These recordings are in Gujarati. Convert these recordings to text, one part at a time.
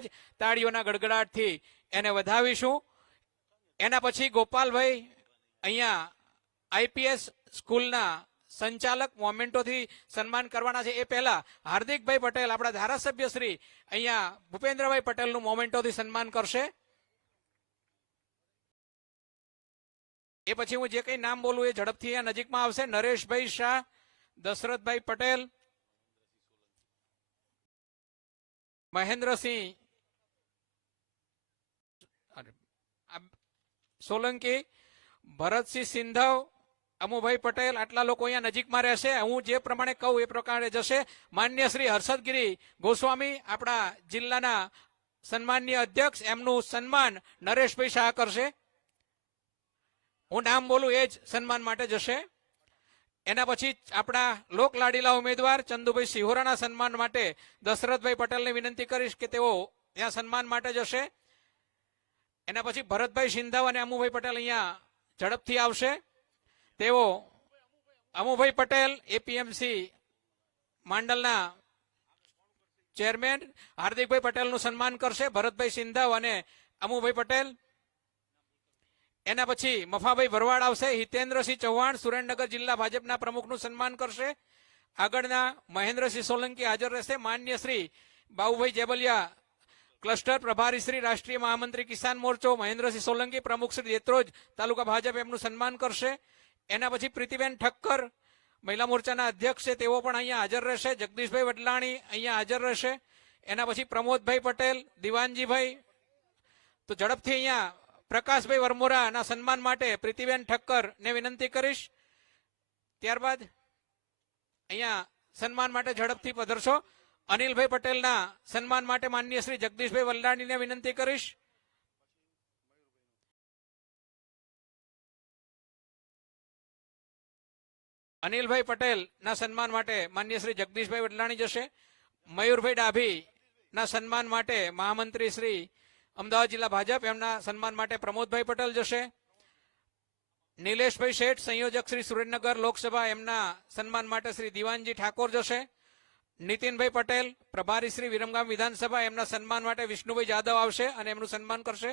જ તાળીઓના ગડગડાટથી એને વધાવીશું। એના પછી ગોપાલભાઈ અહીંયા આઈપીએસ સ્કૂલના સંચાલક મોમેન્ટોથી સન્માન કરવાના છે। એ પહેલા હાર્દિકભાઈ પટેલ આપણા ધારાસભ્ય શ્રી અહીંયા ભૂપેન્દ્રભાઈ પટેલનું મોમેન્ટોથી સન્માન કરશે। એ પછી હું જે કઈ નામ બોલું એ ઝડપથી અહીંયા નજીકમાં આવશે। નરેશભાઈ શાહ, દશરથભાઈ પટેલ, મહેન્દ્રસિંહ સોલંકી, ભરતસિંહ સિંધવ, અમુભાઈ પટેલ, આટલા લોકો અહીંયા નજીકમાં રહેશે। હું જે પ્રમાણે કહું એ પ્રકારે જશે। માન્ય શ્રી હર્ષદગીરી ગોસ્વામી આપણા જિલ્લાના સન્માનીય અધ્યક્ષ, એમનું સન્માન નરેશભાઈ શાહ કરશે। હું નામ બોલું એ જ સન્માન માટે જશે। એના પછી આપણા લોકલાડીલા ઉમેદવાર ચંદુભાઈ સિહોરાના સન્માન માટે દશરથભાઈ પટેલને વિનંતી કરીશ કે તેઓ ત્યાં સન્માન માટે જશે। એના પછી ભરતભાઈ સિંધવ અને અમુભાઈ પટેલ અહીંયા ઝડપથી આવશે। તેઓ અમુભાઈ પટેલ એપીએમસી માંડલના ચેરમેન હાર્દિકભાઈ પટેલનું સન્માન કરશે, ભરતભાઈ સિંધવ અને અમુભાઈ પટેલ। એના પછી મફાભાઈ ભરવાડ આવશે, હિતેન્દ્રસિંહ ચૌહાણ સુરેન્દ્રનગર જિલ્લા ભાજપના પ્રમુખનું સન્માન કરશે। આગળના મહેન્દ્રસિંહ સોલંકી હાજર રહેશે। માન્ય શ્રી બાબુભાઈ જેબલિયા ક્લસ્ટર પ્રભારી શ્રી રાષ્ટ્રીય મહામંત્રી કિસાન મોરચો મહેન્દ્રસિંહ સોલંકી, પ્રમુખ શ્રી દેત્રોજ તાલુકા ભાજપ એમનું સન્માન કરશે। એના પછી પ્રીતિબેન ઠક્કર મહિલા મોરચાના અધ્યક્ષ છે, તેઓ પણ અહીંયા હાજર રહેશે। જગદીશભાઈ વડલાણી અહીંયા હાજર રહેશે। એના પછી પ્રમોદભાઈ પટેલ, દિવાનજીભાઈ। તો ઝડપથી અહીંયા પ્રકાશભાઈ વરમોરાના સન્માન માટે પ્રીતિબેન ઠક્કર ને વિનંતી કરીશ। ત્યારબાદ અહીંયા સન્માન માટે ઝડપથી પધરશો। અનિલભાઈ પટેલના સન્માન માટે માન્ય શ્રી જગદીશભાઈ વલ્લાણીને વિનંતી કરીશ। અનિલભાઈ પટેલના સન્માન માટે માન્ય શ્રી જગદીશભાઈ વડલાણી જશે। મયુરભાઈ ડાભીના સન્માન માટે મહામંત્રી શ્રી અમદાવાદ જિલ્લા ભાજપ એમના સન્માન માટે પ્રમોદભાઈ પટેલ જશે। નિલેશભાઈ શેઠ સંયોજક શ્રી સુરેન્દ્રનગર લોકસભા એમના સન્માન માટે શ્રી દિવાનજી ઠાકોર જશે। નીતિનભાઈ પટેલ પ્રભારી શ્રી વિરમગામ વિધાનસભા એમના સન્માન માટે વિષ્ણુભાઈ જાદવ આવશે અને એમનું સન્માન કરશે।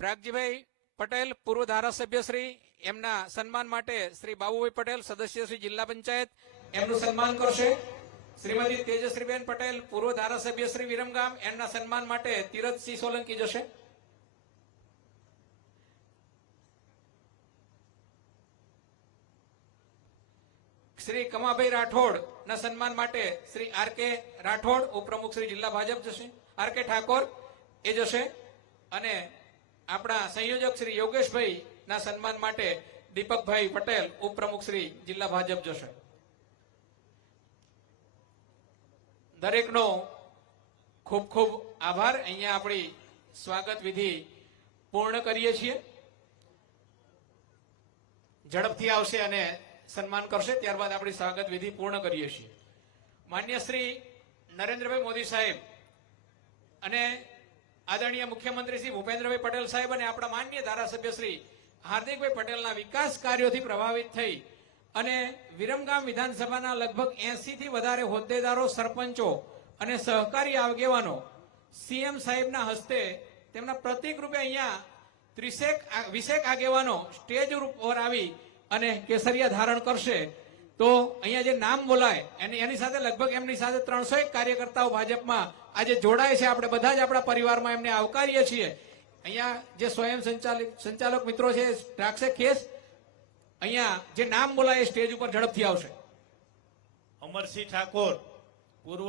પ્રાગજીભાઈ પટેલ પૂર્વ ધારાસભ્ય શ્રી એમના સન્માન માટે શ્રી બાબુભાઈ પટેલ સદસ્ય શ્રી જિલ્લા પંચાયત એમનું સન્માન કરશે। શ્રીમતી તેજશ્રીબેન પટેલ પૂર્વ ધારાસભ્ય શ્રી વિરમગામ એમના સન્માન માટે તીરથસિંહ સોલંકી જશે। શ્રી કમાભાઈ રાઠોડ ના સન્માન માટે શ્રી આર કે રાઠોડ ઉપપ્રમુખ શ્રી જિલ્લા ભાજપ જશે। આર કે ઠાકોર એ જશે। અને આપણા સંયોજક શ્રી યોગેશભાઈ ના સન્માન માટે દીપકભાઈ પટેલ ઉપપ્રમુખ શ્રી જિલ્લા ભાજપ જશે। દરેકનો ખૂબ ખૂબ આભાર। અહીંયા આપણી સ્વાગત વિધિ પૂર્ણ કરીએ છીએ। ઝડપથી આવશે અને સન્માન કરશે, ત્યારબાદ આપણી સ્વાગત વિધિ પૂર્ણ કરીએ છીએ। માન્ય શ્રી નરેન્દ્રભાઈ મોદી સાહેબ અને આદરણીય મુખ્યમંત્રી શ્રી ભૂપેન્દ્રભાઈ પટેલ સાહેબ અને આપણા માન્ય ધારાસભ્ય શ્રી હાર્દિકભાઈ પટેલના વિકાસ કાર્યોથી પ્રભાવિત થઈ અને વિરમગામ વિધાનસભાના લગભગ 80 થી વધારે હોદ્દેદારો, સરપંચો અને સહકારી આગેવાનો સીએમ સાહેબના હસ્તે તેમના પ્રતિક રૂપે અહીંયા 20 આગેવાનો સ્ટેજ ઉપર આવી અને કેસરિયા ધારણ કરશે। તો અહીંયા જે નામ બોલાય એની સાથે લગભગ એમની સાથે 301 કાર્યકર્તાઓ ભાજપમાં આજે જોડાય છે। આપણે બધા જ આપણા પરિવારમાં એમને આવકારીએ છીએ। અહીંયા જે સ્વયં સંચાલક મિત્રો છે રાખશે ખેસ। અહીંયા જે નામ બોલાય એ સ્ટેજ ઉપર ઝડપથી આવશે। અમરસિંહ ઠાકોર પૂર્વ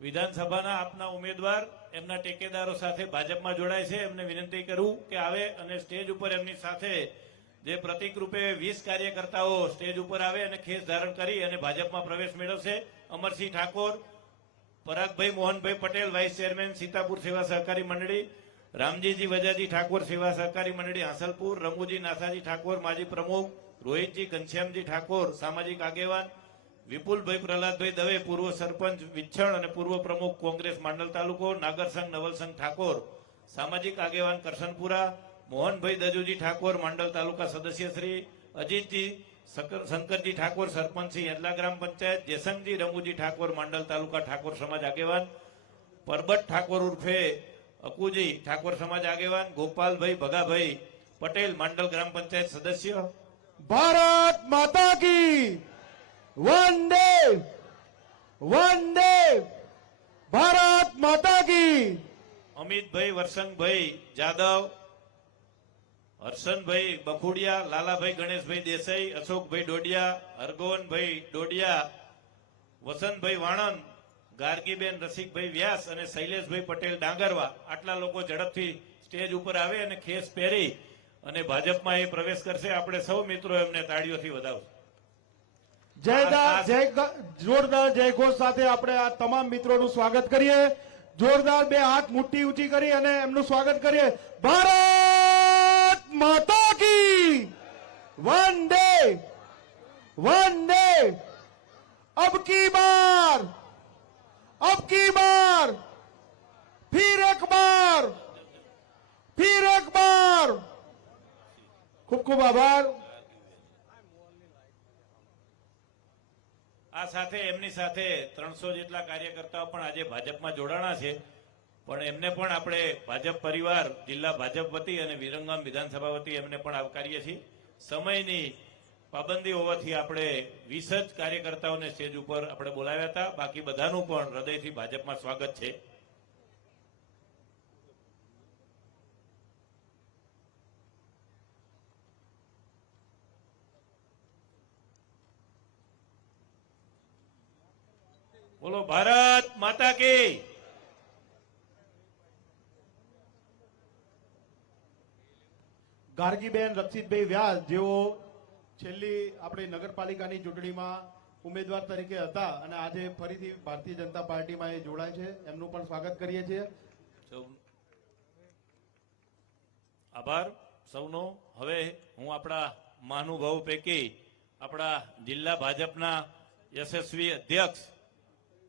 વિધાનસભાના આપના ઉમેદવાર એમના ટેકેદારો સાથે ભાજપમાં જોડાય છે, એમને વિનંતી કરું કે આવે અને સ્ટેજ ઉપર એમની સાથે જે પ્રતિક રૂપે 20 કાર્યકર્તાઓ સ્ટેજ ઉપર આવે અને ખેસ ધારણ કરી અને ભાજપમાં પ્રવેશ મેળવશે। અમરસિંહ ઠાકોર, પરાગભાઈ મોહનભાઈ પટેલ વાઇસ ચેરમેન સીતાપુર સેવા સહકારી મંડળી, રામજીજી વજાજી ઠાકોર સેવા સહકારી મંડળી હાંસલપુર, રમુજી નાથાજી ઠાકોર માજી પ્રમુખ, રોહિતજી ઘનશ્યામજી ઠાકોર સામાજિક આગેવાન, વિપુલભાઈ પ્રહલાદભાઈ દવે પૂર્વ સરપંચ વિછણ અને પૂર્વ પ્રમુખ કોંગ્રેસ માંડલ તાલુકો, નાગરસંઘ નવલસંઘ ઠાકોર સામાજિક આગેવાન કરશનપુરા, મોહનભાઈ દજુજી ઠાકોર માંડલ તાલુકા સદસ્ય શ્રી, અજીતજી શંકરજી ઠાકોર સરપંચ શ્રી યદલા ગ્રામ પંચાયત, જેસંગજી રમુજી ઠાકોર માંડલ તાલુકા ઠાકોર સમાજ આગેવાન, પરબત ઠાકોર ઉર્ફે અકુજી ઠાકોર સમાજ આગેવાન, ગોપાલભાઈ ભગાભાઈ પટેલ માંડલ ગ્રામ પંચાયત સદસ્ય, ભારત માતા કી વંદે વંદે ભારત માતા કી અમિતભાઈ વરસંગભાઈ જાદવ, હર્ષનભાઈ બખુડિયા, લાલાભાઈ ગણેશભાઈ દેસાઈ, અશોકભાઈ ડોડિયા, હરગોવનભાઈ ડોડિયા, વસંતભાઈ વાણંદ, ગાર્ગીબેન રસિકભાઈ વ્યાસ અને શૈલેષભાઈ પટેલ ડાંગરવા. આટલા લોકો ઝડપથી સ્ટેજ ઉપર આવે અને ખેસ પહેરી અને ભાજપમાં એ પ્રવેશ કરશે. આપણે સૌ મિત્રો એમને તાળીઓથી વધાવશું. જોરદાર જયઘોષ સાથે આપણે આ તમામ મિત્રોનું સ્વાગત કરીએ. જોરદાર બે હાથ મુઠ્ઠી ઊંચી કરી અને એમનું સ્વાગત કરીએ. ભારત માતા કી વંદે વંદે. અબ કી બાર फिर एक बार खूब खूब आभार. આ સાથે એમની સાથે 300 જેટલા કાર્યકર્તાઓ પણ આજે ભાજપમાં જોડાણા છે. પણ એમને પણ આપણે ભાજપ પરિવાર જિલ્લા ભાજપ વતી અને વિરમગામ વિધાનસભા વતી એમને પણ આવકારીએ છીએ. સમયની પાબંદી હોવાથી આપણે 20 જ કાર્યકર્તાઓને સ્ટેજ ઉપર આપણે બોલાવ્યા હતા. બાકી બધાનું પણ હૃદયથી ભાજપમાં સ્વાગત છે. બોલો ભારત માતા કી. ગાર્ગીબેન રક્ષિતભાઈ વ્યાસ જેઓ છેલ્લી આપણી નગરપાલિકાની ચૂંટણીમાં ઉમેદવાર તરીકે હતા અને આજે ફરીથી ભારતીય જનતા પાર્ટીમાં એ જોડાય છે, એમનું પણ સ્વાગત કરીએ છીએ. આભાર સૌનો. હવે હું આપણા મહાનુભાવો પૈકી આપણા જિલ્લા ભાજપના યશસ્વી અધ્યક્ષ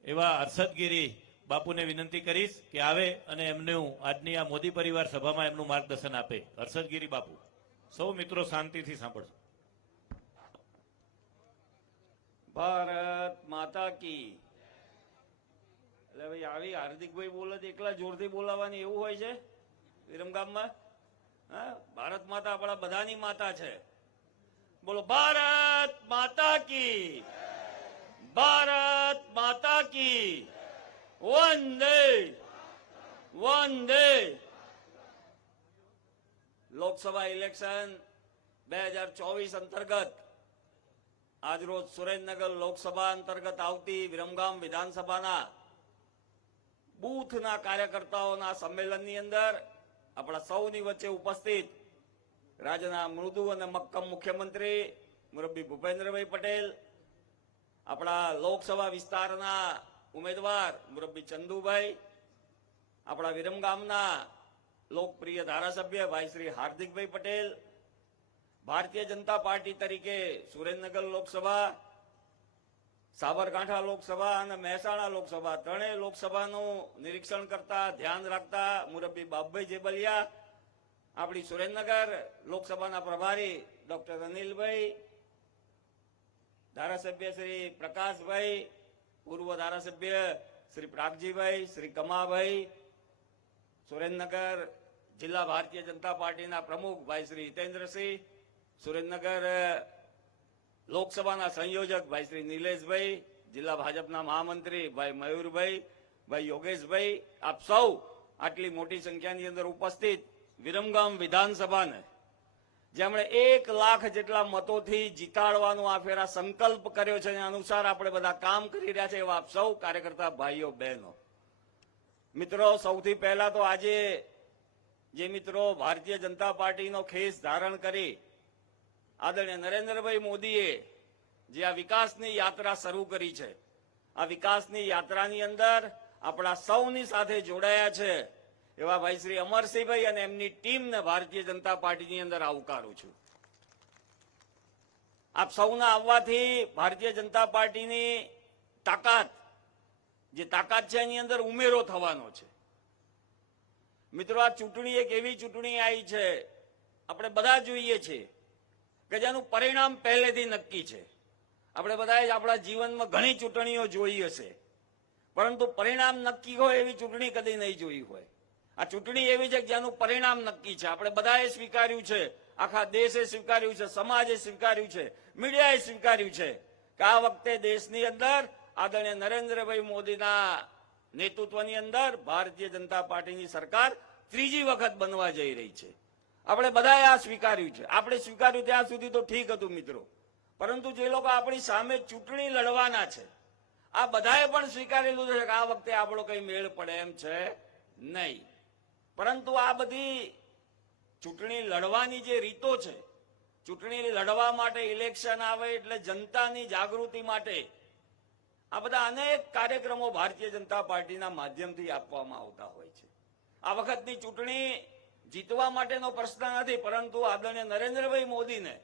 એવા હર્ષદગીરી બાપુને વિનંતી કરીશ કે આવે અને એમનું આજની આ મોદી પરિવાર સભામાં એમનું માર્ગદર્શન આપે. હર્ષદગીરી બાપુ. સૌ મિત્રો શાંતિથી સાંભળજો. ભારત માતા કી. એટલે ભાઈ આવી હાર્દિકભાઈ બોલે તો એકલા જોરથી બોલાવાની એવું હોય છે વિરમગામમાં? હા, ભારત માતા આપણા બધાની માતા છે. બોલો ભારત માતા કી, ભારત માતા કી વંદે વંદે. લોકસભા ઇલેક્શન 2024 અંતર્ગત આજરોજ સુરેન્દ્રનગર લોકસભા અંતર્ગત આવતી વિરમગામ વિધાનસભાના બૂથના કાર્યકર્તાઓના સંમેલનની અંદર આપણા સૌની વચ્ચે ઉપસ્થિત રાજ્યના મૃદુ અને મક્કમ મુખ્યમંત્રી મુરબ્બી ભૂપેન્દ્રભાઈ પટેલ, આપણા લોકસભા વિસ્તારના ઉમેદવાર મુરબ્બી ચંદુભાઈ, આપણા વિરમગામના લોકપ્રિય ધારાસભ્ય ભાઈ શ્રી હાર્દિકભાઈ પટેલ, ભારતીય જનતા પાર્ટી તરીકે સુરેન્દ્રનગર લોકસભા, સાબરકાંઠા લોકસભા અને મહેસાણા લોકસભા ત્રણેય લોકસભાનું નિરીક્ષણ કરતા ધ્યાન રાખતા મુરબ્બી બાબભાઈ જેબલિયા, આપણી સુરેન્દ્રનગર લોકસભાના પ્રભારી ડોક્ટર અનિલભાઈ, ધારાસભ્ય શ્રી પ્રકાશભાઈ, પૂર્વ ધારાસભ્ય શ્રી પ્રાગજીભાઈ, શ્રી કમાભાઈ, સુરેન્દ્રનગર જિલ્લા ભારતીય જનતા પાર્ટીના પ્રમુખ ભાઈ શ્રી હિતેન્દ્રસિંહ, સુરેન્દ્રનગર લોકસભાના સંયોજક ભાઈ શ્રી નિલેશભાઈ, જિલ્લા ભાજપના મહામંત્રી ભાઈ મયુરભાઈ, ભાઈ યોગેશભાઈ, આપ સૌ આટલી મોટી સંખ્યાની અંદર ઉપસ્થિત વિરમગામ વિધાનસભાને જેમણે 1 લાખ જેટલા મતોથી જીતાડવાનો આ ફેરા સંકલ્પ કર્યો છે, અનુસાર આપણે બધા કામ કરી રહ્યા છે એવા આપ સૌ કાર્યકર્તા ભાઈઓ બહેનો. મિત્રો, સૌથી પહેલા તો આજે જે મિત્રો ભારતીય જનતા પાર્ટીનો ખેસ ધારણ કરી આદરણીય નરેન્દ્રભાઈ મોદીએ જે આ વિકાસની યાત્રા શરૂ કરી છે, આ વિકાસની યાત્રાની અંદર આપણા સૌની સાથે જોડાયા છે એવા ભાઈ શ્રી અમરસિંહભાઈ અને એમની ટીમને ભારતીય જનતા પાર્ટીની અંદર આવકારું છું. આપ સૌના આવવાથી ભારતીય જનતા પાર્ટીની તાકાત છે એની અંદર ઉમેરો થવાનો છે. મિત્રો, આ ચૂંટણી એક એવી ચૂંટણી આવી છે, આપણે બધા જોઈએ છીએ કે જેનું પરિણામ પહેલેથી નક્કી છે. આપણે બધાએ જ આપણા જીવનમાં ઘણી ચૂંટણીઓ જોઈ હશે, પરંતુ પરિણામ નક્કી હોય એવી ચૂંટણી કદી નહીં જોઈ હોય. આ ચૂંટણી એવી છે કે જેનું પરિણામ નક્કી છે. આપણે બધાએ સ્વીકાર્યું છે, આખા દેશે સ્વીકાર્યું છે, સમાજે સ્વીકાર્યું છે, મીડિયાએ સ્વીકાર્યું છે કે આ વખતે દેશની અંદર આદરણીય નરેન્દ્રભાઈ મોદીના નેતૃત્વની અંદર ભારતીય જનતા પાર્ટીની સરકાર ત્રીજી વખત બનવા જઈ રહી છે. આપણે બધાએ આ સ્વીકાર્યું છે. આપણે સ્વીકાર્યું ત્યાં સુધી તો ઠીક હતું મિત્રો, પરંતુ જે લોકો આપણી સામે ચૂંટણી લડવાના છે, આ બધાએ પણ સ્વીકારેલું છે કે આ વખતે આપણો કઈ મેળ પડે એમ છે નહીં. પરંતુ આ બધી ચૂંટણી લડવાની જે રીતો છે, ચૂંટણી લડવા માટે ઇલેક્શન આવે એટલે જનતાની જાગૃતિ માટે આ બધા અનેક કાર્યક્રમો ભારતીય જનતા પાર્ટીના માધ્યમથી આપવામાં આવતા હોય છે. આ વખતની ચૂંટણી જીતવા માટેનો પ્રશ્ન નથી, પરંતુ આદરણીય નરેન્દ્રભાઈ મોદીને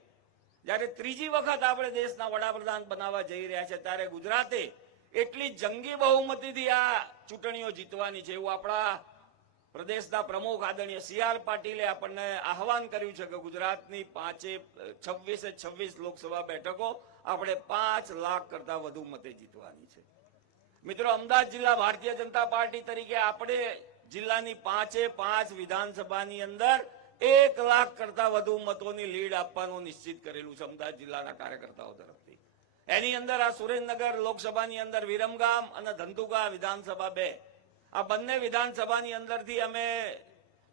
જ્યારે ત્રીજી વખત આપણે દેશના વડાપ્રધાન બનાવવા જઈ રહ્યા છે, ત્યારે ગુજરાતે એટલી જંગી બહુમતીથી આ ચૂંટણીઓ જીતવાની છે એવું આપણા પ્રદેશના પ્રમુખ આદરણીય સી.આર. પાટીલે આપણને આહવાન કર્યું છે કે ગુજરાતની 26 લોકસભા બેઠકો આપણે 5 લાખ કરતા વધુ મતે જીતવાની છે. મિત્રો, અમદાવાદ જિલ્લા ભારતીય જનતા પાર્ટી તરીકે આપણે જિલ્લાની 5 વિધાનસભાની અંદર 1 લાખ કરતા વધુ મતોની લીડ આપવાનું નિશ્ચિત કરેલું છે અમદાવાદ જિલ્લાના કાર્યકર્તાઓ તરફથી. એની અંદર આ સુરેન્દ્રનગર લોકસભાની અંદર વિરમગામ અને ધંધુકા વિધાનસભા 2, આ બંને વિધાનસભાની અંદરથી અમે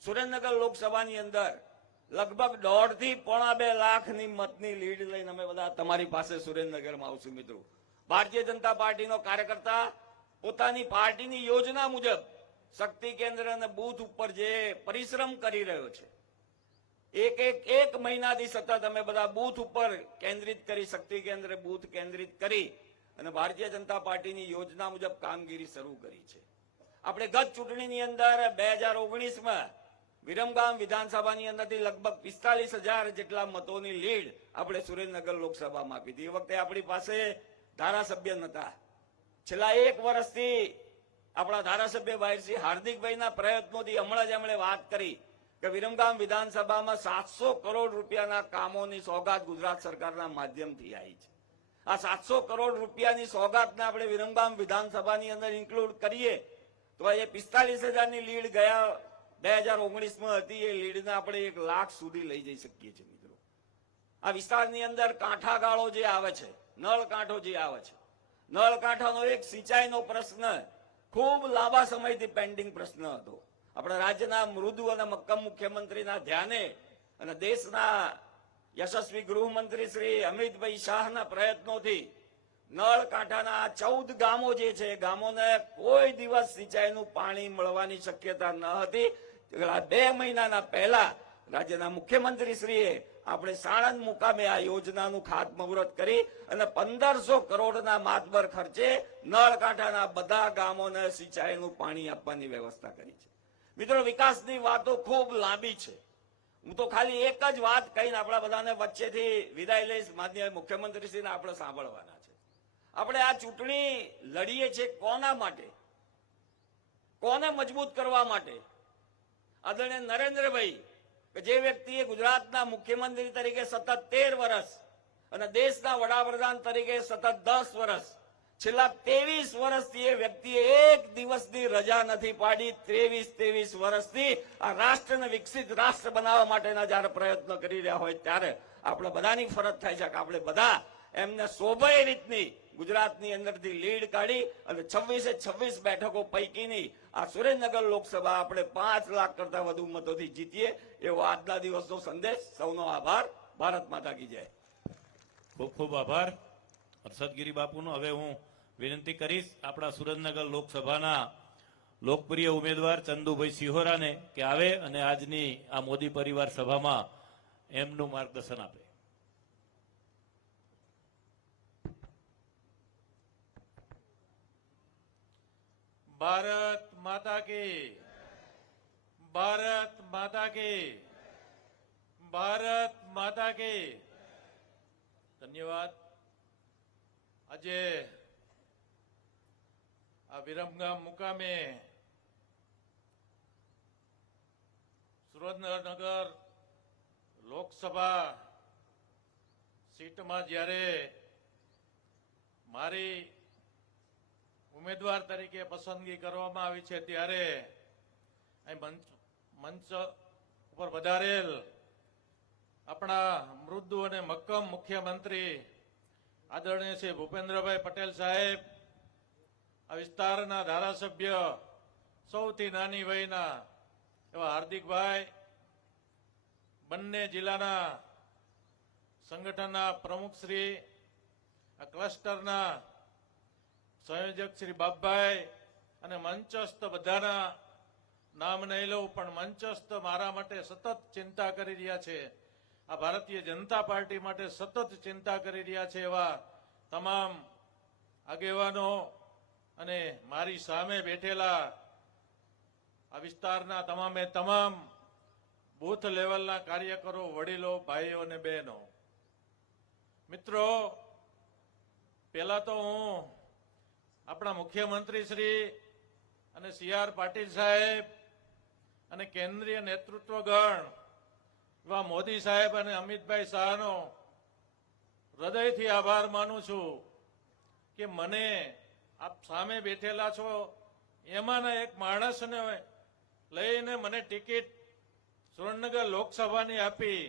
સુરેન્દ્રનગર લોકસભાની અંદર લગભગ 1.5 થી 1.25 લાખની મતની લીડ લઈને અમે બધા તમારી પાસે સુરેન્દ્રનગરમાં આવશું. મિત્રો, ભારતીય જનતા પાર્ટીનો કાર્યકર્તા પોતાની પાર્ટીની યોજના મુજબ શક્તિ કેન્દ્ર અને બૂથ ઉપર જે પરિશ્રમ કરી રહ્યો છે, એક મહિનાથી સતત અમે બધા બૂથ ઉપર કેન્દ્રિત કરી, શક્તિ કેન્દ્ર બૂથ કેન્દ્રિત કરી અને ભારતીય જનતા પાર્ટીની યોજના મુજબ કામગીરી શરૂ કરી છે. આપણે ગત ચૂંટણીની અંદર 2019માં વિરમગામ વિધાનસભાની અંદરથી લગભગ 45,000 જેટલા મતોની લીડ આપણે સુરેન્દ્રનગર લોકસભામાં આપી હતી. એ વખતે આપણી પાસે ધારાસભ્ય નહોતા. છેલ્લા 1 વર્ષથી આપણા ધારાસભ્ય ભાઈ શ્રી હાર્દિકભાઈના પ્રયત્નોથી હમણાં જ એમણે વાત કરી કે વિરમગામ વિધાનસભામાં 700 કરોડ રૂપિયાના કામોની સોગાત ગુજરાત સરકારના માધ્યમથી આવી છે. આ 700 કરોડ રૂપિયાની સોગાતને આપણે વિરમગામ વિધાનસભાની અંદર ઇન્ક્લુડ કરીએ તો એ 45,000ની લીડ ગયા 2019માં હતી, એ લીડને આપણે 1 લાખ સુધી લઈ જઈ શકીએ છીએ. મિત્રો, આ વિસ્તારની અંદર કાંઠાગાળો જે આવે છે, નળ કાંઠો જે આવે છે, નળ કાંઠાનો એક સિંચાઈનો પ્રશ્ન ખૂબ લાંબા સમયથી પેન્ડિંગ પ્રશ્ન હતો. આપણા રાજ્યના મૃદુ અને મક્કમ મુખ્યમંત્રીના ધ્યાને અને દેશના યશસ્વી ગૃહમંત્રી શ્રી અમિતભાઈ શાહના પ્રયત્નોથી નળ કાંઠાના 14 ગામો જે છે, ગામોને કોઈ દિવસ સિંચાઈનું પાણી મળવાની શક્યતા ન હતી. 2 મહિનાના પહેલા રાજ્યના મુખ્યમંત્રી શ્રીએ આપણે સાણંદ મુકામે આ યોજનાનું ખાતમુહૂર્ત કરી અને 1500 કરોડના માતબર ખર્ચે નળ કાંઠાના બધા ગામોને સિંચાઈનું પાણી આપવાની વ્યવસ્થા કરી છે. મિત્રો, વિકાસની વાતો ખૂબ લાંબી છે. હું તો ખાલી એક જ વાત કહીને આપણા બધાને વચ્ચેથી વિદાય લઈશ. માનનીય મુખ્યમંત્રીશ્રીને આપણે સાંભળવાના છે. આપણે આ ચૂંટણી લડીએ છીએ કોના માટે? કોને મજબૂત કરવા માટે? આદરણીય નરેન્દ્રભાઈ, કે જે વ્યક્તિએ ગુજરાતના મુખ્યમંત્રી તરીકે સતત 13 વર્ષ અને દેશના વડાપ્રધાન તરીકે સતત 10 વર્ષ, છેલ્લા 23 વર્ષથી એ વ્યક્તિએ એક દિવસની રજા નથી પાડી. 23 વર્ષથી આ રાષ્ટ્રને વિકસિત રાષ્ટ્ર બનાવવા માટેના જયારે પ્રયત્નો કરી રહ્યા હોય ત્યારે આપણે બધાની ફરજ થાય છે કે આપણે બધા એમને શોભે એ રીતની ગુજરાતની અંદરથી લીડ કાઢી અને 26 બેઠકો પૈકીની આ સુરેન્દ્રનગર લોકસભા આપણે 5 લાખ કરતા વધુ મતોથી જીતીએ એવો આજના દિવસનો સંદેશ. સૌનો આભાર. ભારત માતા કી જય. ખૂબ ખૂબ આભાર હર્ષદગીરી બાપુનો. હવે હું વિનંતી કરીશ આપણા સુરેન્દ્રનગર લોકસભાના લોકપ્રિય ઉમેદવાર ચંદુભાઈ સિહોરાને કે આવે અને આજની આ મોદી પરિવાર સભામાં એમનું માર્ગદર્શન આપે. ભારત માતા કી, ભારત માતા કી, ભારત માતા કી. ધન્યવાદ. આજે આ વિરમગામ મુકામે સુરેન્દ્રનગર લોકસભા સીટમાં જ્યારે મારી ઉમેદવાર તરીકે પસંદગી કરવામાં આવી છે ત્યારે અહીં મંચ ઉપર વધારેલ આપણા મૃદુ અને મક્કમ મુખ્યમંત્રી આદરણીય શ્રી ભૂપેન્દ્રભાઈ પટેલ સાહેબ, આ વિસ્તારના ધારાસભ્ય, સૌથી નાની વયના એવા હાર્દિકભાઈ, બંને જિલ્લાના સંગઠનના પ્રમુખશ્રી, આ ક્લસ્ટરના સંયોજક શ્રી બાપભાઈ અને મંચસ્થ બધાના નામ નહીં લઉં, પણ મંચસ્થ મારા માટે સતત ચિંતા કરી રહ્યા છે, આ ભારતીય જનતા પાર્ટી માટે સતત ચિંતા કરી રહ્યા છે એવા તમામ આગેવાનો અને મારી સામે બેઠેલા આ વિસ્તારના તમામે તમામ બૂથ લેવલના કાર્યકરો, વડીલો, ભાઈઓ અને બહેનો, મિત્રો, પહેલા તો હું આપણા મુખ્યમંત્રી શ્રી અને સી.આર. પાટીલ સાહેબ અને કેન્દ્રીય નેતૃત્વગણ એવા મોદી સાહેબ અને અમિતભાઈ શાહનો હૃદયથી આભાર માનું છું કે મને આપ સામે બેઠેલા છો એમાંના એક માણસને લઈને મને ટિકિટ સુરેન્દ્રનગર લોકસભાની આપી.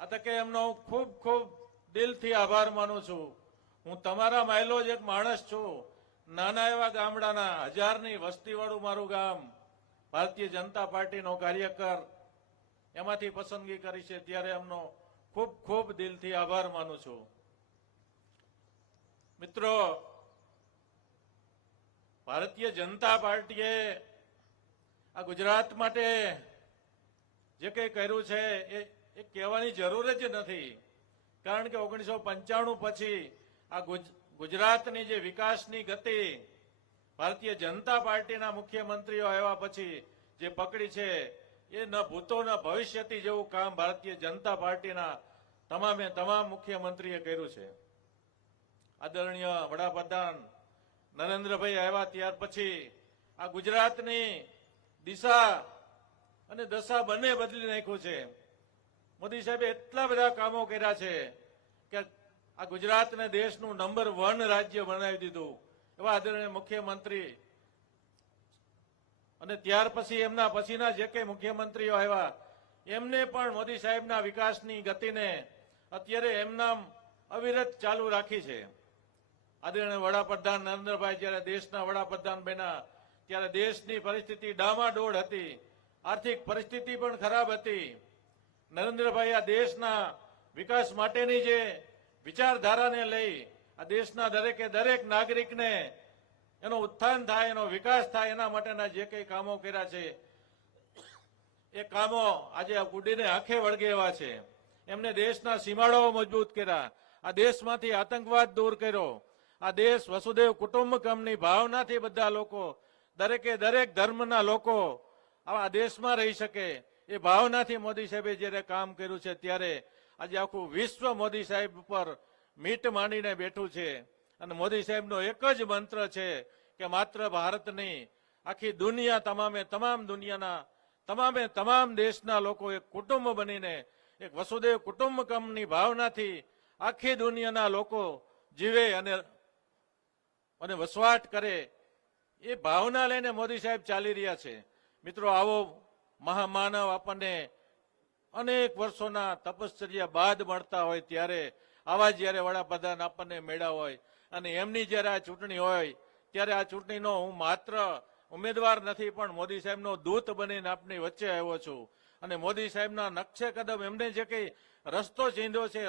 આ તકે એમનો હું ખૂબ ખૂબ દિલથી આભાર માનું છું. હું તમારા માયલો જ એક માણસ છું, નાના એવા ગામડાના, 1000ની વસ્તીવાળું મારું ગામ, ભારતીય જનતા પાર્ટીનો કાર્યકર, એમાંથી પસંદગી કરી છે ત્યારે એમનો ખૂબ ખૂબ દિલથી આભાર માનું છું. મિત્રો, ભારતીય જનતા પાર્ટીએ આ ગુજરાત માટે જે કંઈ કર્યું છે એ કહેવાની જરૂર જ નથી, કારણ કે 1995 પછી આ ગુજરાતની જે વિકાસની ગતિ ભારતીય જનતા પાર્ટીના મુખ્યમંત્રીઓ આવ્યા પછી જે પકડી છે એ ન ભૂતો ન ભવિષ્યથી જેવું કામ ભારતીય જનતા પાર્ટીના તમામે તમામ મુખ્યમંત્રીએ કર્યું છે. આદરણીય વડાપ્રધાન નરેન્દ્રભાઈ આવ્યા ત્યાર પછી આ ગુજરાતની દિશા અને દશા બંને બદલી નાખ્યું છે. મોદી સાહેબે એટલા બધા કામો કર્યા છે કે આ ગુજરાતને દેશનું નંબર 1 રાજ્ય બનાવી દીધું. એવા આદરણીય મુખ્યમંત્રી અને ત્યાર પછી એમના પછીના જે કંઈ મુખ્યમંત્રીઓ આવ્યા એમને પણ મોદી સાહેબના વિકાસની ગતિને અત્યારે એમના અવિરત ચાલુ રાખી છે. આદરણીય વડાપ્રધાન નરેન્દ્રભાઈ જ્યારે દેશના વડાપ્રધાન બન્યા ત્યારે દેશની પરિસ્થિતિ ડામાડોળ હતી, આર્થિક પરિસ્થિતિ પણ ખરાબ હતી. નરેન્દ્રભાઈ આ દેશના વિકાસ માટેની જે વિચારધારાને લઈ આ દેશના દરેકે દરેક નાગરિકને એનો ઉત્થાન થાય, એનો વિકાસ થાય, એના માટેના જે કંઈ કામો કર્યા છે એ કામો આજે ઉડીને આંખે વળગે એવા છે. એમને દેશના સીમાડાઓ મજબૂત કર્યા, આ દેશમાંથી આતંકવાદ દૂર કર્યો, આ દેશ વસુદેવ કુટુંબકમની ભાવનાથી બધા લોકો, દરેકે દરેક ધર્મના લોકો આ દેશમાં રહી શકે એ ભાવનાથી મોદી સાહેબે જ્યારે કામ કર્યું છે ત્યારે આજે આખું વિશ્વ મોદી સાહેબ ઉપર મીટ માંડીને બેઠું છે. અને મોદી સાહેબનો એક જ મંત્ર છે કે માત્ર ભારત નહીં, આખી દુનિયા, તમામ દેશના લોકો એક કુટુંબ બનીને એક વસુદેવ કુટુંબકમની ભાવનાથી આખી દુનિયાના લોકો જીવે અને વસવાટ કરે એ ભાવના લઈને મોદી સાહેબ ચાલી રહ્યા છે. મિત્રો, આવો મહામાનવ આપણને અનેક વર્ષોના તપશ્ચર્યા બાદ મળતા હોય ત્યારે આવા જ્યારે વડાપ્રધાન આપણને મળ્યા હોય અને એમની જ્યારે આ ચૂંટણી હોય ત્યારે આ ચૂંટણીનો હું માત્ર ઉમેદવાર નથી પણ મોદી સાહેબનો દૂત બનીને આપની વચ્ચે આવ્યો છું. અને મોદી સાહેબના નકશે કદમ એમને જે કંઈ રસ્તો ચીંધ્યો છે,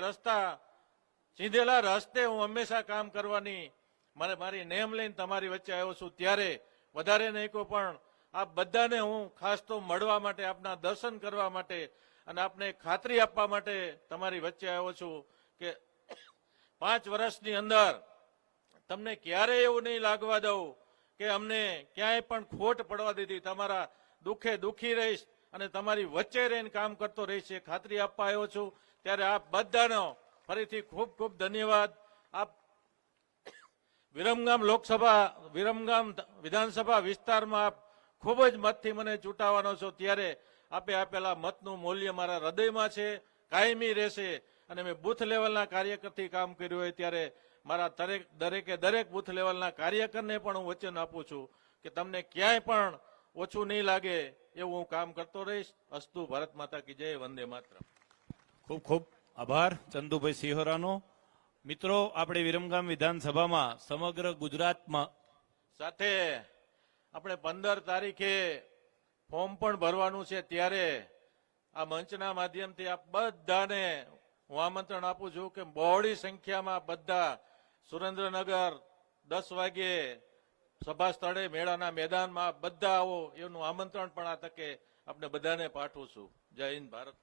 ચીંધેલા રસ્તે હું હંમેશા કામ કરવાની મારી નેમ લઈને તમારી વચ્ચે આવ્યો છું. ત્યારે વધારે નહીં કહું પણ આપ બધાને હું ખાસ તો મળવા માટે, આપના દર્શન કરવા માટે અને આપને ખાતરી આપવા માટે તમારી વચ્ચે આવ્યો છું કે 5 વર્ષની અંદર તમને ક્યારેય એવું નહીં લાગવા દઉં કે અમને ક્યાંય પણ ખોટ પડવા દીધી. તમારા દુઃખે દુઃખી રહીશ અને તમારી વચ્ચે રહીને કામ કરતો રહીશ એ ખાતરી આપવા આવ્યો છું. ત્યારે આપ બધાનો ફરીથી ખૂબ ખૂબ ધન્યવાદ. આપ વિરમગામ વિધાનસભા વિસ્તારમાં આપ ખૂબ જ મતથી મને ચૂંટાવાનો છો ત્યારે આપે આપેલા મતનું મૂલ્ય મારા હૃદયમાં છે, કાયમી રહેશે અને મેં બૂથ લેવલના કાર્યકરથી કામ કર્યું હોય ત્યારે મારા દરેક બૂથ લેવલના કાર્યકરને પણ હું વચન આપું છું કે તમને ક્યાંય પણ ઓછું નહીં લાગે એવું હું કામ કરતો રહીશ. અસ્તુ ભારત માતા કી જય, વંદે માતરમ. ખૂબ ખૂબ આભાર ચંદુભાઈ સિહોરાનો. મિત્રો, આપણે વિરમગામ વિધાનસભામાં સમગ્ર ગુજરાતમાં સાથે આપણે 15 તારીખે ફોર્મ પણ ભરવાનું છે, ત્યારે આ મંચના માધ્યમથી આપ બધાને હું આમંત્રણ આપું છું કે બહોળી સંખ્યામાં બધા સુરેન્દ્રનગર 10 વાગ્યે સભા સ્થળે મેળાના મેદાનમાં બધા આવો એનું આમંત્રણ પણ આ તકે આપણે બધાને પાઠવું છું. જય હિન્દ ભારત.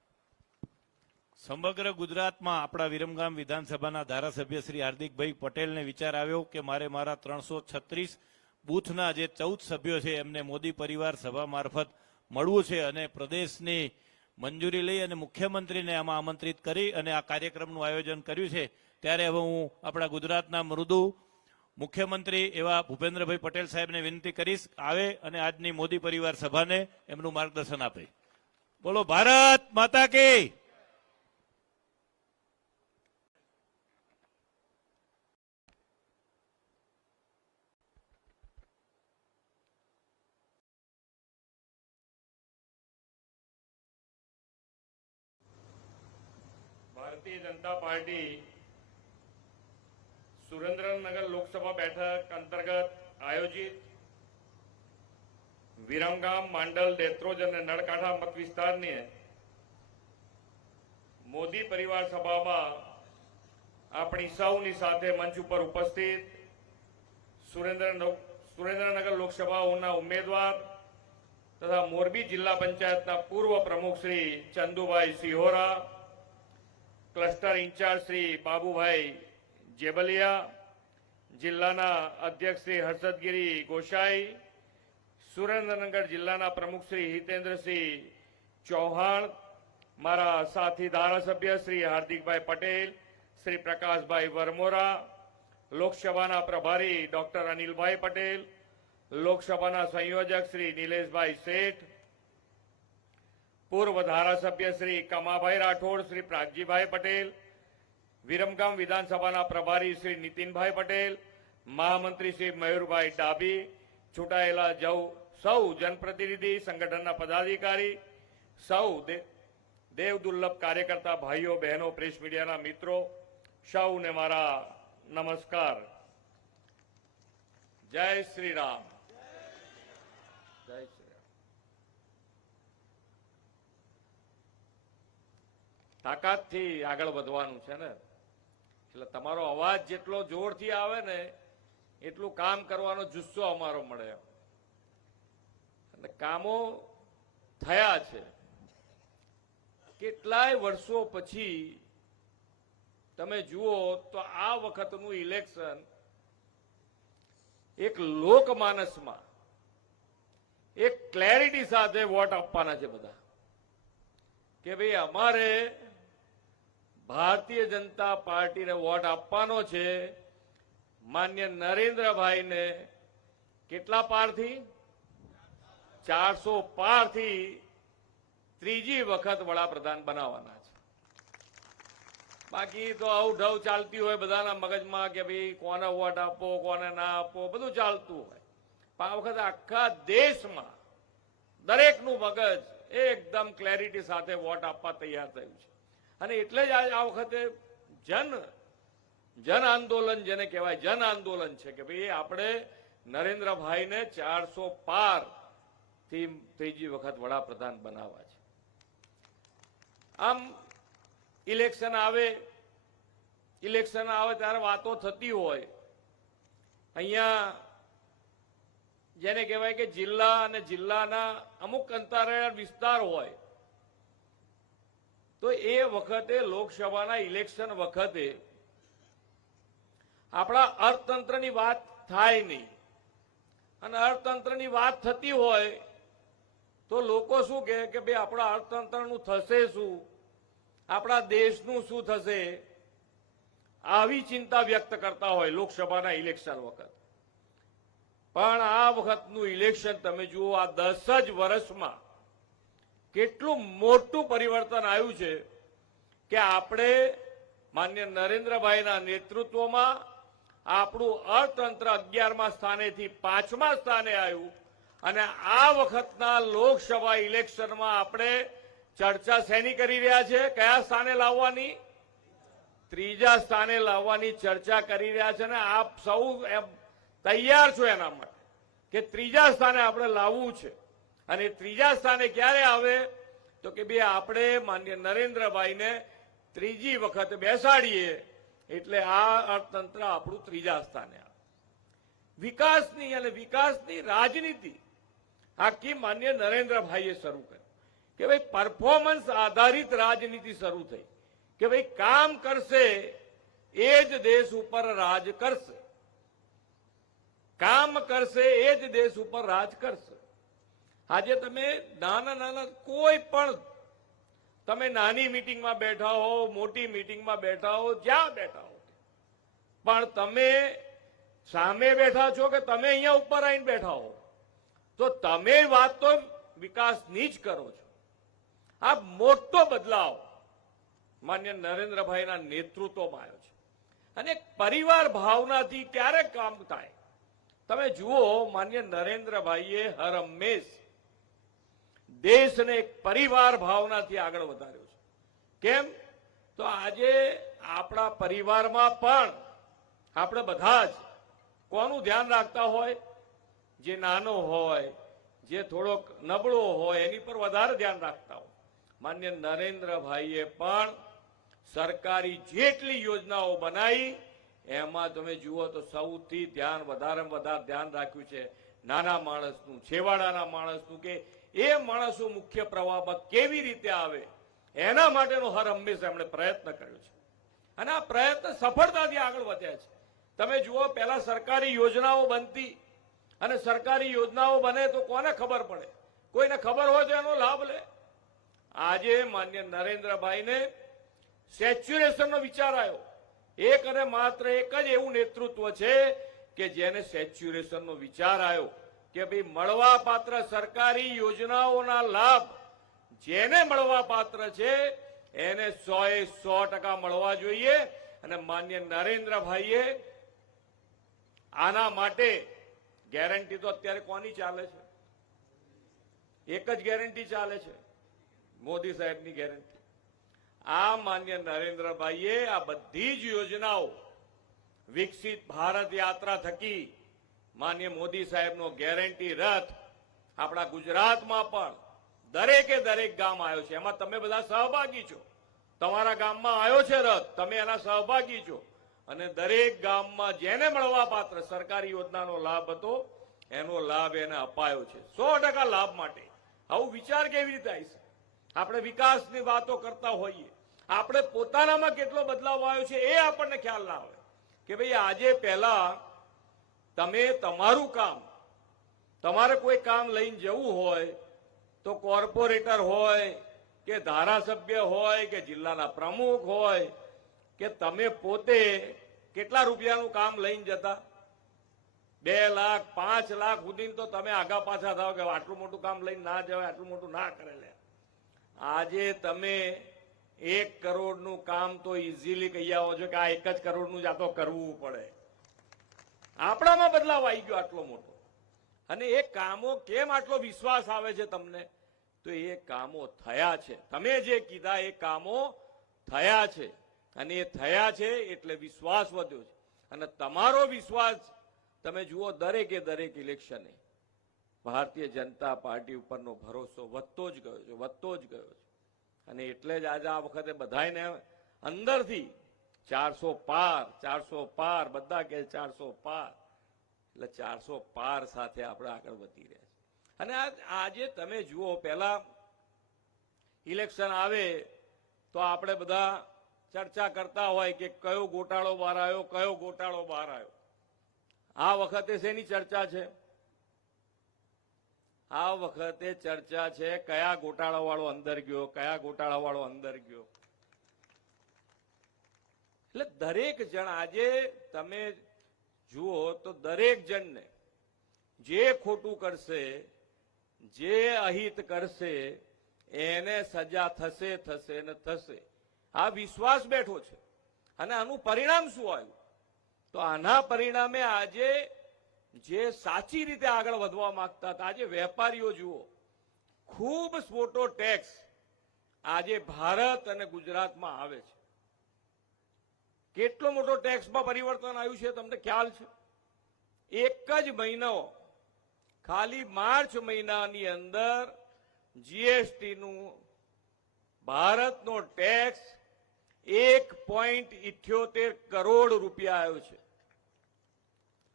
સમગ્ર ગુજરાતમાં આપણા વિરમગામ વિધાનસભાના ધારાસભ્ય શ્રી હાર્દિકભાઈ પટેલને વિચાર આવ્યો કે મારે મારા 336 બૂથના જે 14 સભ્યો છે એમને મોદી પરિવાર સભા મારફત મળવું છે અને પ્રદેશની મંજૂરી લઈ અને મુખ્યમંત્રીને આમાં આમંત્રિત કરી અને આ કાર્યક્રમનું આયોજન કર્યું છે. ત્યારે હવે હું આપણા ગુજરાતના મૃદુ મુખ્યમંત્રી એવા ભૂપેન્દ્રભાઈ પટેલ સાહેબને વિનંતી કરીશ આવે અને આજની મોદી પરિવાર સભાને એમનું માર્ગદર્શન આપે. બોલો ભારત માતા કી. ભારતીય જનતા પાર્ટી સુરેન્દ્રનગર લોકસભા બેઠક અંતર્ગત આયોજિત વિરમગામ, માંડલ, દેત્રોજ અને નળકાંઠા મત વિસ્તારની મોદી પરિવાર સભામાં આપણી સૌની સાથે મંચ ઉપર ઉપસ્થિત સુરેન્દ્રનગર લોકસભાના ઉમેદવાર તથા મોરબી જિલ્લા પંચાયતના પૂર્વ પ્રમુખ શ્રી ચંદુભાઈ સિહોરા, ક્લસ્ટર ઇન્ચાર્જ શ્રી બાબુભાઈ જેબલિયા, જિલ્લાના અધ્યક્ષ શ્રી હર્ષદગીરી ગોસાઈ, સુરેન્દ્રનગર જિલ્લાના પ્રમુખ શ્રી હિતેન્દ્રસિંહ ચૌહાણ, મારા સાથી ધારાસભ્ય શ્રી હાર્દિકભાઈ પટેલ, શ્રી પ્રકાશભાઈ વરમોરા, લોકસભાના પ્રભારી ડોક્ટર અનિલભાઈ પટેલ, લોકસભાના સંયોજક શ્રી નિલેશભાઈ શેઠ, પૂર્વ ધારાસભ્ય શ્રી કમાભાઈ રાઠોડ, શ્રી પ્રાગજીભાઈ પટેલ, વિરમગામ વિધાનસભાના પ્રભારી શ્રી નીતિનભાઈ પટેલ, મહામંત્રી શ્રી મયુરભાઈ ડાભી, ચૂંટાયેલા સૌ જનપ્રતિનિધિ સંગઠનના પદાધિકારી, સૌ દેવદુર્લભ કાર્યકર્તા ભાઈઓ બહેનો, પ્રેસ મીડિયાના મિત્રો, સૌને મારા નમસ્કાર. જય શ્રી રામ. જય શ્રી રામ. તાકાતથી આગળ વધવાનું છે ને, એટલે તમારો અવાજ જેટલો જોરથી આવે ને એટલું કામ કરવાનો જુસ્સો અમારો મળે. અને કામો થયા છે. કેટલાય વર્ષો પછી તમે જુઓ તો આ વખતનું ઇલેક્શન એક લોકમાનસમાં એક ક્લેરિટી સાથે વોટ આપવાના છે બધા, કે ભાઈ અમારે ભારતીય જનતા પાર્ટીને વોટ આપવાનો છે. માન્ય નરેન્દ્રભાઈને કેટલા પારથી? 400 પારથી ત્રીજી વખત વડાપ્રધાન બનાવવાના છે. બાકી તો અવઢવ ચાલતી હોય બધાના મગજમાં કે ભાઈ કોને વોટ આપો, કોને ના આપો, બધું ચાલતું હોય. પણ આ વખતે આખા દેશમાં દરેકનું મગજ એકદમ ક્લેરિટી સાથે વોટ આપવા તૈયાર થયું છે. અને એટલે જ આ વખતે જન આંદોલન જેને કહેવાય, જન આંદોલન છે કે ભાઈ આપણે નરેન્દ્રભાઈને 400 પાર થી ત્રીજી વખત વડાપ્રધાન બનાવવા છે. આમ ઇલેક્શન આવે ત્યારે વાતો થતી હોય. અહીંયા જેને કહેવાય કે જિલ્લા અને જિલ્લાના અમુક અંતરિયાળ વિસ્તાર હોય તો એ વખતે લોકસભાના ઇલેક્શન વખતે આપણા અર્થતંત્રની વાત થાય નહીં. અને અર્થતંત્રની વાત થતી હોય તો લોકો શું કહે કે ભાઈ આપણા અર્થતંત્રનું થશે શું, આપણા દેશનું શું થશે, આવી ચિંતા વ્યક્ત કરતા હોય લોકસભાના ઇલેક્શન વખત. પણ આ વખતનું ઇલેક્શન તમે જુઓ, આ 10 જ વર્ષમાં કેટલું મોટું પરિવર્તન આવ્યું છે કે આપણે માન્ય નરેન્દ્રભાઈના નેતૃત્વમાં આપણું અર્થતંત્ર 11મા સ્થાનેથી 5મા સ્થાને આવ્યું અને આ વખતના લોકસભા ઇલેક્શનમાં આપણે ચર્ચા શેની કરી રહ્યા છે? કયા સ્થાને લાવવાની? 3જા સ્થાને લાવવાની ચર્ચા કરી રહ્યા છે. અને આપ સૌ તૈયાર છો એના માટે કે 3જા સ્થાને આપણે લાવવું છે. અને 3જા સ્થાને ક્યારે આવે? તો કે ભાઈ આપણે માન્ય નરેન્દ્રભાઈને 3જી વખત બેસાડીએ એટલે આ અર્થતંત્ર આપણું 3જા સ્થાને આવે. વિકાસની અને વિકાસની રાજનીતિ આખી માન્ય નરેન્દ્રભાઈએ શરૂ કરી કે ભાઈ પરફોર્મન્સ આધારિત રાજનીતિ શરૂ થઈ કે ભાઈ કામ કરશે એ જ દેશ ઉપર રાજ કરશે, કામ કરશે એ જ દેશ ઉપર રાજ કરશે. આજે તમે નાના કોઈ પણ તમે નાની મીટિંગમાં બેઠા હો, મોટી મીટિંગમાં બેઠા હો, જ્યાં બેઠા હો, પણ તમે સામે બેઠા છો કે તમે અહીંયા ઉપર આવીને બેઠા હો, તો તમે વાત તો વિકાસની જ કરો છો. આ મોટો બદલાવ માન્ય નરેન્દ્રભાઈના નેતૃત્વમાં આવ્યો છે. અને પરિવાર ભાવનાથી ક્યારે કામ થાય? તમે જુઓ, માન્ય નરેન્દ્રભાઈએ હર હંમેશ દેશને એક પરિવાર ભાવનાથી આગળ વધાર્યો છે. કેમ? તો આજે આપણા પરિવારમાં પણ આપણે બધા જ કોનું ધ્યાન રાખતા હોય? જે નાનો હોય, જે થોડોક નબળો હોય એની પર વધારે ધ્યાન રાખતા હોય. માન્ય નરેન્દ્રભાઈએ પણ સરકારી જેટલી યોજનાઓ બનાવી એમાં તમે જુઓ તો સૌથી વધારેમાં વધારે ધ્યાન રાખ્યું છે નાના માણસનું, છેવાડાના માણસનું, કે એ માણસો મુખ્ય પ્રવાહમાં કેવી રીતે આવે એના માટેનો હર હંમેશા એમણે પ્રયત્ન કર્યો છે. અને આ પ્રયત્ન સફળતાથી આગળ વધ્યા છે. તમે જુઓ, પહેલા સરકારી યોજનાઓ બનતી અને સરકારી યોજનાઓ બને તો કોને ખબર પડે? કોઈને ખબર હોય તો એનો લાભ લે. આજે માન્ય નરેન્દ્રભાઈને સેચ્યુરેશનનો વિચાર આવ્યો. એક અને માત્ર એક જ એવું નેતૃત્વ છે કે જેને સેચ્યુરેશનનો વિચાર આવ્યો કે ભાઈ મળવા પાત્ર સરકારી યોજનાઓના લાભ જેને મળવા પાત્ર છે એને 100% મળવા જોઈએ. અને માન્ય નરેન્દ્રભાઈએ આના માટે ગેરંટી તો અત્યારે કોની ચાલે છે? એક જ ગેરંટી ચાલે છે, મોદી સાહેબની ગેરંટી. આ માન્ય નરેન્દ્રભાઈએ આ બધી જ યોજનાઓ વિકસિત ભારત યાત્રા થકી માન્ય મોદી સાહેબનો ગેરંટી રથ આપણા ગુજરાતમાં પણ દરેકે દરેક ગામ આવ્યો છે. એમાં તમે બધા સહભાગી છો. તમારા ગામમાં આવ્યો છે રથ, તમે એના સહભાગી છો. અને દરેક ગામમાં જેને મળવા પાત્ર સરકારી યોજનાનો લાભ હતો એનો લાભ એને અપાયો છે 100% લાભ માટે. આવું વિચાર કેવી રીતે આવી છે? આપણે વિકાસની વાતો કરતા હોઈએ, આપણે પોતાનામાં કેટલો બદલાવ આવ્યો છે એ આપણને ખ્યાલ ના આવે કે ભાઈ આજે પહેલા તમે તમારું કામ, તમારે કોઈ કામ લઈને જવું હોય તો કોર્પોરેટર હોય કે ધારાસભ્ય હોય કે જિલ્લાના પ્રમુખ હોય કે તમે પોતે કેટલા રૂપિયાનું કામ લઈને જતા? 2 લાખ 5 લાખ સુધી તો તમે આગા પાછા થાવ કે આટલું મોટું કામ લઈને ના જવાય, આટલું મોટું ના કરે લે. આજે તમે 1 કરોડનું કામ તો ઇઝીલી કહી આવો છો કે આ 1 જ કરોડનું જ આ તો કરવું પડે. આપણામાં બદલાવ આવી ગયો આટલો મોટો. અને એ કામો કેમ આટલો વિશ્વાસ આવે છે તમને? તો એ કામો થયા છે. તમે જે કીધા એ કામો થયા છે. અને એ થયા છે એટલે વિશ્વાસ વધ્યો છે. અને તમારો વિશ્વાસ તમે જુઓ, દરેકે દરેક ઇલેક્શને ભારતીય જનતા પાર્ટી ઉપરનો ભરોસો વધતો જ ગયો છે, વધતો જ ગયો છે. અને એટલે જ આજે આ વખતે બધાને અંદરથી 400 પાર, 400 પાર, બધા કે 400 પાર, એટલે 400 પાર સાથે આપણે આગળ વધી રહ્યા છે. અને આજે તમે જુઓ, પહેલા ઇલેક્શન આવે તો આપણે બધા ચર્ચા કરતા હોય કે કયો ગોટાળો બહાર આવ્યો, કયો ગોટાળો બહાર આવ્યો. આ વખતે શેની ચર્ચા છે? આ વખતે ચર્ચા છે કયા ગોટાળા વાળો અંદર ગયો, કયા ગોટાળા વાળો અંદર ગયો. એટલે દરેક જણ આજે તમે જુઓ તો દરેક જણને જે ખોટું કરશે, જે અહિત કરશે એને સજા થશે, થશે ને થશે. આ વિશ્વાસ બેઠો છે. અને આનું પરિણામ શું આવ્યું? તો આના પરિણામે આજે જે સાચી રીતે આગળ વધવા માંગતા હતા, આજે વેપારીઓ જુઓ, ખૂબ મોટો ટેક્સ આજે ભારત અને ગુજરાતમાં આવે છે. કેટલો મોટો ટેક્સમાં પરિવર્તન આવ્યું છે તમને ખ્યાલ છે? એક જ મહિનો, ખાલી માર્ચ મહિનાની અંદર જીએસટી નું ભારતનો ટેક્સ 1.78 કરોડ રૂપિયા આવ્યો છે.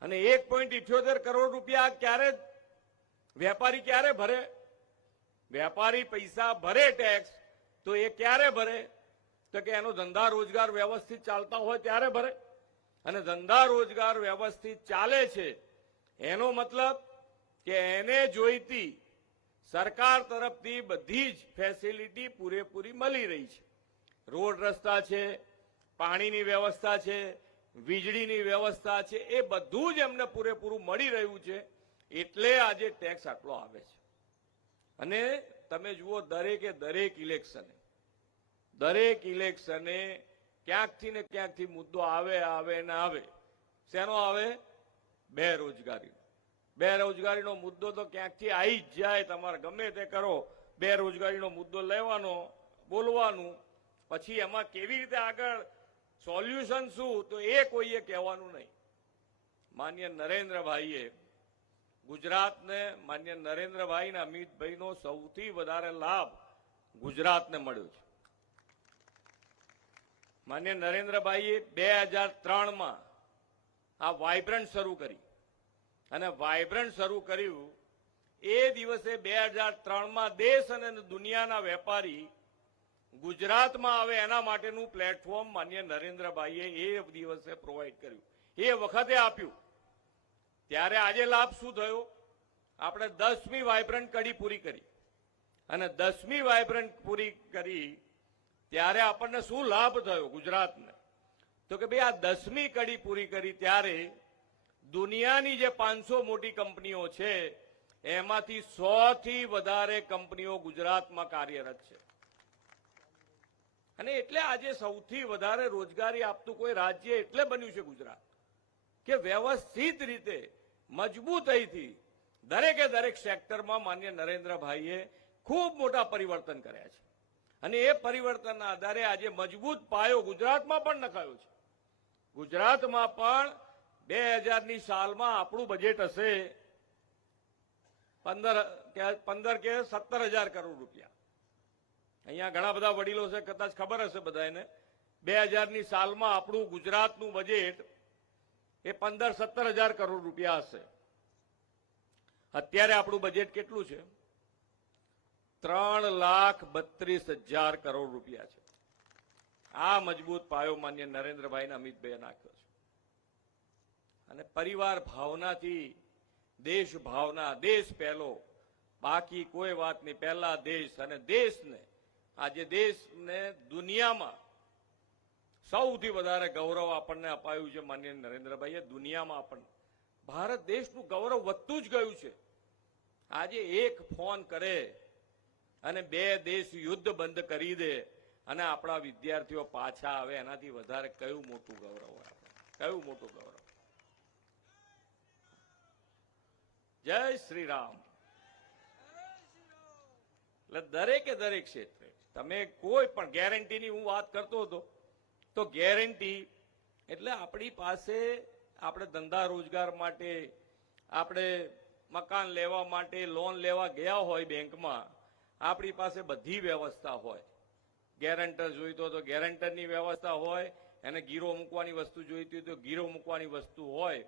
અને 1.78 કરોડ રૂપિયા ક્યારે વેપારી ક્યારે ભરે? વેપારી પૈસા ભરે ટેક્સ તો એ ક્યારે ભરે? તો કે એનો ધંધા રોજગાર વ્યવસ્થિત ચાલતા હોય ત્યારે ભરે. અને ધંધા રોજગાર વ્યવસ્થિત ચાલે છે એનો મતલબ કે એને જોઈતી સરકાર તરફથી બધી જ ફેસિલિટી પૂરેપૂરી મળી રહી છે. રોડ રસ્તા છે, પાણીની વ્યવસ્થા છે, વીજળીની વ્યવસ્થા છે, એ બધું જ એમને પૂરેપૂરું મળી રહ્યું છે. એટલે આજે ટેક્સ આટલો આવે છે. અને તમે જુઓ, દરેકે દરેક ઇલેક્શને ક્યાંકથી ને ક્યાંકથી મુદ્દો આવે ને આવે. શેનો આવે? બેરોજગારીનો મુદ્દો તો ક્યાંકથી આવી જ જાય. તમારે ગમે તે કરો, બેરોજગારીનો મુદ્દો લેવાનો, બોલવાનું, પછી એમાં કેવી રીતે આગળ સોલ્યુશન શું, તો એ કોઈએ કહેવાનું નહીં. માન્ય નરેન્દ્રભાઈએ ગુજરાતને, માન્ય નરેન્દ્રભાઈ અને અમિતભાઈનો સૌથી વધારે લાભ ગુજરાતને મળ્યો છે. માન્ય નરેન્દ્રભાઈએ 2003માં આ વાઇબ્રન્ટ શરૂ કરી. અને વાઇબ્રન્ટ શરૂ કર્યું એ દિવસે 2003માં દેશ અને દુનિયાના વેપારી ગુજરાતમાં આવે એના માટેનું પ્લેટફોર્મ માન્ય નરેન્દ્રભાઈએ એ દિવસે પ્રોવાઈડ કર્યું, એ વખતે આપ્યું. ત્યારે આજે લાભ શું થયો? આપણે 10મી વાઇબ્રન્ટ કડી પૂરી કરી. અને 10મી વાઇબ્રન્ટ પૂરી કરી ત્યારે આપણને શું લાભ થયો ગુજરાતને? તો કે ભાઈ, આ 10મી કડી પૂરી કરી ત્યારે દુનિયાની જે 500 મોટી કંપનીઓ છે એમાંથી 100થી વધારે કંપનીઓ ગુજરાતમાં કાર્યરત છે. અને એટલે આજે સૌથી વધારે રોજગારી આપતું કોઈ રાજ્ય એટલે બન્યું છે ગુજરાત, કે વ્યવસ્થિત રીતે મજબૂતાઈથી દરેકે દરેક સેક્ટરમાં માન્ય નરેન્દ્રભાઈએ ખૂબ મોટા પરિવર્તન કર્યા છે. અને એ પરિવર્તનના આધારે આજે મજબૂત પાયો ગુજરાતમાં પણ નખાયો છે. ગુજરાતમાં પણ 2000ની સાલમાં આપણું બજેટ હશે 15 કે 17,000 કરોડ રૂપિયા. અહીંયા ઘણા બધા વડીલો છે, કદાચ ખબર હશે બધાને. 2000ની સાલમાં આપણું ગુજરાતનું બજેટ એ 15-17,000 કરોડ રૂપિયા હશે. અત્યારે આપણું બજેટ કેટલું છે? 3,32,000 કરોડ રૂપિયા છે. આ મજબૂત પાયો માન્ય નરેન્દ્રભાઈ અને અમિતભાઈએ નાખ્યો છે. અને પરિવાર ભાવનાથી દેશ ભાવના, દેશ પહેલો, બાકી કોઈ વાત નહીં. પહેલા દેશ. અને દેશને, આજે દેશને દુનિયામાં સૌથી વધારે ગૌરવ આપણને અપાયું છે માન્ય નરેન્દ્રભાઈએ. દુનિયામાં આપણને ભારત દેશનું ગૌરવ વધતું જ ગયું છે. આજે એક ફોન કરે અને 2 દેશ યુદ્ધ બંધ કરી દે અને આપણા વિદ્યાર્થીઓ પાછા આવે, એનાથી વધારે કયું મોટું ગૌરવ હોય? કયું મોટું ગૌરવ? જય શ્રી રામ. એટલે દરેકે દરેક ક્ષેત્રે તમે કોઈ પણ ગેરંટીની હું વાત કરતો હતો, તો ગેરંટી એટલે આપણી પાસે આપણે ધંધા રોજગાર માટે, આપણે મકાન લેવા માટે લોન લેવા ગયા હોય બેંકમાં, આપણી પાસે બધી વ્યવસ્થા હોય. ગેરંટર જોઈતો તો ગેરંટરની વ્યવસ્થા હોય, એને ગીરો મૂકવાની વસ્તુ જોઈતી હોય તો ગીરો મૂકવાની વસ્તુ હોય,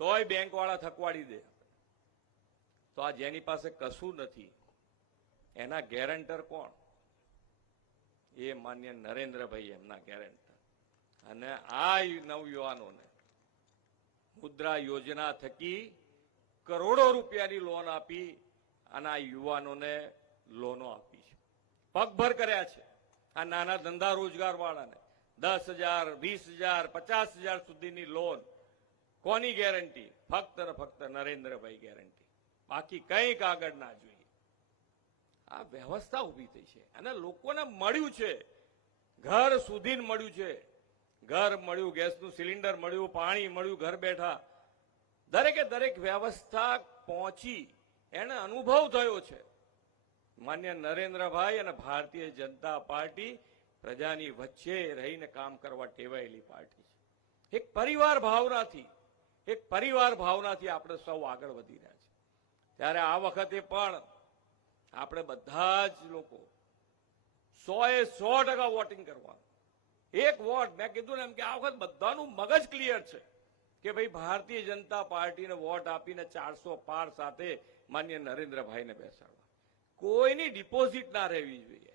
તોય બેંકવાળા થકવાડી દે. તો આ જેની પાસે કશું નથી એના ગેરંટર કોણ? એ માન્ય નરેન્દ્રભાઈ એમના ગેરંટર. અને આ નવયુવાનોને મુદ્રા યોજના થકી કરોડો રૂપિયાની લોન આપી અને આ યુવાનોને લોનો આપી છે, પગભર કર્યા છે. આ નાના ધંધા રોજગાર વાળાને 10,000, 20,000, 50,000 સુધીની લોન. કોની ગેરંટી? ફક્ત ને ફક્ત નરેન્દ્રભાઈ ગેરંટી. બાકી કંઈક આગળ ના જોઈએ. આ વ્યવસ્થા ઉભી થઈ છે અને લોકોને મળ્યું છે, ઘર સુધી મળ્યું છે. ઘર મળ્યું, ગેસનું સિલિન્ડર મળ્યું, પાણી મળ્યું, ઘર બેઠા દરેકે દરેક વ્યવસ્થા પહોંચી, એને અનુભવ થયો છે. માન્ય નરેન્દ્રભાઈ અને ભારતીય જનતા પાર્ટી પ્રજાની વચ્ચે રહીને કામ કરવા ટેવાયેલી પાર્ટી છે. એક પરિવાર ભાવનાથી આપણે સૌ આગળ વધી રહ્યા છે. ત્યારે આ વખતે પણ આપણે બધા જ લોકો 100% વોટિંગ કરવાનું. એક વોટ, મેં કીધું ને એમ કે આ વખત બધાનું મગજ ક્લિયર છે કે ભાઈ ભારતીય જનતા પાર્ટીને વોટ આપીને 400 પાર સાથે માન્ય નરેન્દ્રભાઈને બેસાડવા. કોઈની ડિપોઝિટ ના રહેવી જોઈએ.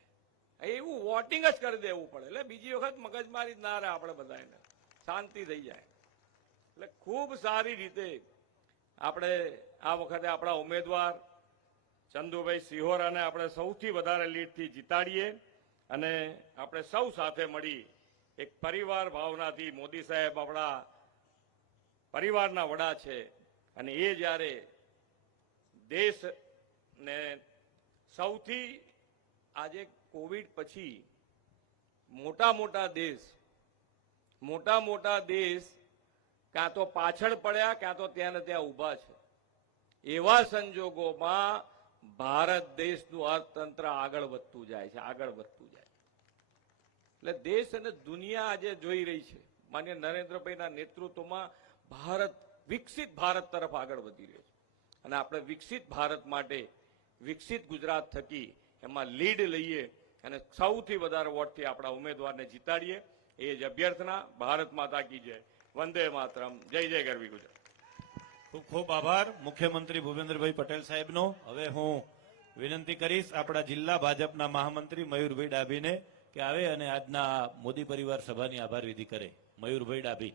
એવું વોટિંગ જ કરી દેવું પડે, એટલે બીજી વખત મગજમારી ના રહે, આપણે બધાને શાંતિ થઈ જાય. એટલે ખૂબ સારી રીતે આપણે આ વખતે આપણા ઉમેદવાર ચંદુભાઈ સિહોરાને આપણે સૌથી વધારે લીડથી જીતાડીએ અને આપણે સૌ સાથે મળી એક પરિવાર ભાવનાથી, મોદી સાહેબ આપણા પરિવારના વડા છે અને એ જ્યારે દેશને સૌથી આજે કોવિડ પછી મોટા મોટા દેશ કાં તો પાછળ પડ્યા કાં તો ત્યાં ને ત્યાં ઊભા છે. એવા સંજોગોમાં ભારત દેશનું અર્થતંત્ર આગળ વધતું જાય છે. એટલે દેશ અને દુનિયા આજે જોઈ રહી છે માન્ય નરેન્દ્રભાઈના નેતૃત્વમાં ભારત વિકસિત ભારત તરફ આગળ વધી રહ્યો છે અને આપણે વિકસિત ભારત માટે વિકસિત ગુજરાત થકી એમાં લીડ લઈએ અને સૌથી વધારે વોટથી આપણા ઉમેદવારને જીતાડીએ એ જ અભ્યર્થના. ભારત માતા કી જય, વંદે માતરમ, જય જય ગરવી ગુજરાત. ખૂબ ખૂબ આભાર મુખ્યમંત્રી ભૂપેન્દ્રભાઈ પટેલ સાહેબનો. હવે હું વિનંતી કરીશ આપણા જિલ્લા ભાજપના મહામંત્રી મયુરભાઈ ડાભીને કે આવે અને આજના મોદી પરિવાર સભાની આભાર વિધિ કરે. મયુરભાઈ ડાભી.